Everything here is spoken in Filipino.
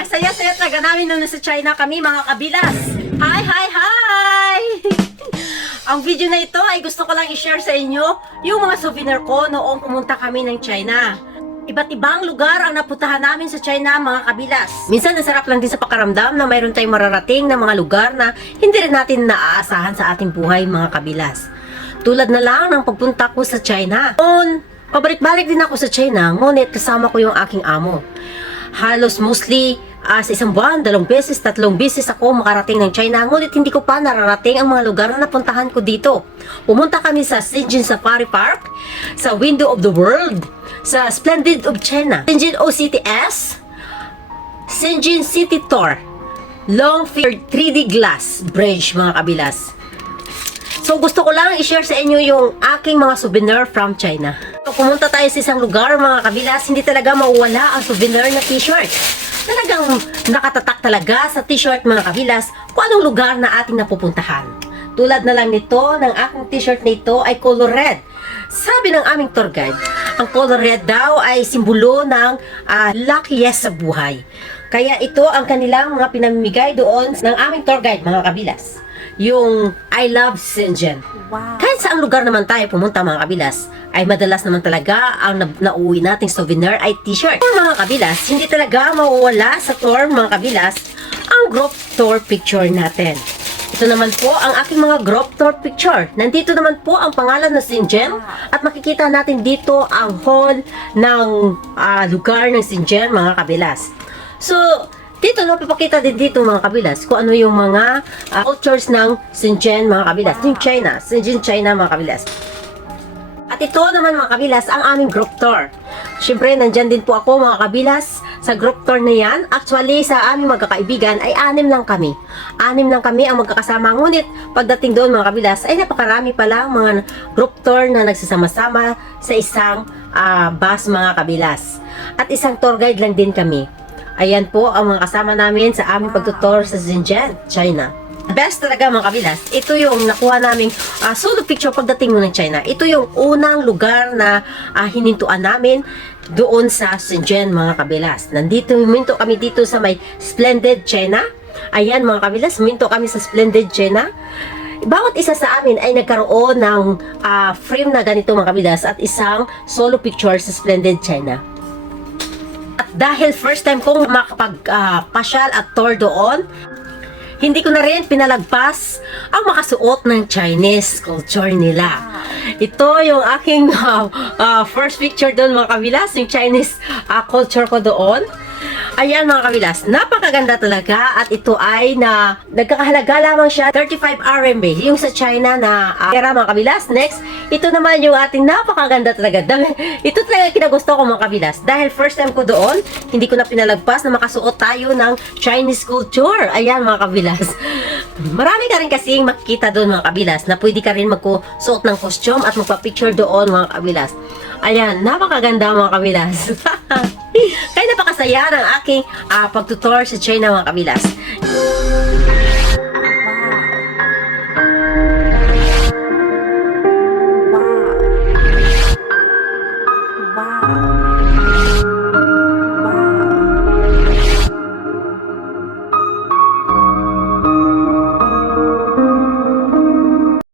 Ay, saya-saya talaga namin nung nasa China kami, mga kabilas. Hi, hi, hi! Ang video na ito ay gusto ko lang i-share sa inyo yung mga souvenir ko noong pumunta kami ng China. Iba't ibang lugar ang napuntahan namin sa China, mga kabilas. Minsan nasarap lang din sa pakaramdam na mayroon tayong mararating na mga lugar na hindi rin natin naaasahan sa ating buhay, mga kabilas. Tulad na lang ng pagpunta ko sa China. Noon, pabalik-balik din ako sa China, ngunit kasama ko yung aking amo. Halos mostly sa isang buwan, 2 beses, 3 beses ako makarating ng China, ngunit hindi ko pa nararating ang mga lugar na napuntahan ko dito. Pumunta kami sa Shenzhen Safari Park, sa Window of the World, sa Splendid of China, Shenzhen OCTS, Shenzhen City Tour, Longfield 3D Glass Bridge, mga kabilas. So gusto ko lang i-share sa inyo yung aking mga souvenir from China. So, pumunta tayo sa isang lugar, mga kabilas, hindi talaga mawala ang souvenir na t-shirt. Talagang nakatatak talaga sa t-shirt, mga kabilas, kung anong lugar na ating napupuntahan. Tulad na lang nito, ng aking t-shirt na ito ay color red. Sabi ng aming tour guide, ang color red daw ay simbolo ng luckiest sa buhay. Kaya ito ang kanilang mga pinamimigay doon ng aming tour guide, mga kabilas. Yung I love Shenzhen. Wow. Kahit saang lugar naman tayo pumunta, mga kabilas, ay madalas naman talaga ang nauwi nating souvenir ay t-shirt. Mga kabilas, hindi talaga mawawala sa tour, mga kabilas, ang group tour picture natin. Ito naman po ang aking mga group tour picture. Nandito naman po ang pangalan na Shenzhen at makikita natin dito ang hall ng lugar ng Shenzhen, mga kabilas. So, dito napapakita din dito, mga kabilas, kung ano yung mga cultures ng Shenzhen, mga kabilas. Yung China, Shenzhen, China, mga kabilas. At ito naman, mga kabilas, ang aming group tour. Siyempre, nandyan din po ako, mga kabilas, sa group tour na yan. Actually, sa aming magkakaibigan ay 6 lang kami. 6 lang kami ang magkakasama. Ngunit, pagdating doon, mga kabilas, ay napakarami pala mga group tour na nagsasama-sama sa isang bus, mga kabilas. At isang tour guide lang din kami. Ayan po ang mga kasama namin sa aming pagtutour sa Shenzhen, China. Best talaga, mga kabilas. Ito yung nakuha naming solo picture pagdating mo ng China. Ito yung unang lugar na hinintuan namin doon sa Shenzhen, mga kabilas. Huminto kami dito sa may Splendid China. Ayan, mga kabilas, huminto kami sa Splendid China. Bawat isa sa amin ay nagkaroon ng frame na ganito, mga kabilas, at isang solo picture sa Splendid China. Dahil first time kong makapagpasyal at tour doon, hindi ko na rin pinalagpas ang makasuot ng Chinese culture nila. Ito yung aking first picture doon, mga kabilas, yung Chinese culture ko doon. Ayan, mga kabilas, napakaganda talaga at ito ay nagkakahalaga lamang siya 35 RMB, yung sa China na pera, mga kabilas. Next, ito naman yung ating napakaganda talaga. Ito talaga kinagusto ko, mga kabilas, dahil first time ko doon, hindi ko na pinalagpas na makasuot tayo ng Chinese culture. Ayan, mga kabilas. Marami ka rin kasing makikita doon, mga kabilas, na pwede ka rin magsuot ng costume at magpa-picture doon, mga kabilas. Ayan, napakaganda, mga kabilas. Kaya napakasaya ng aking pagtutour sa China, mga kabilas.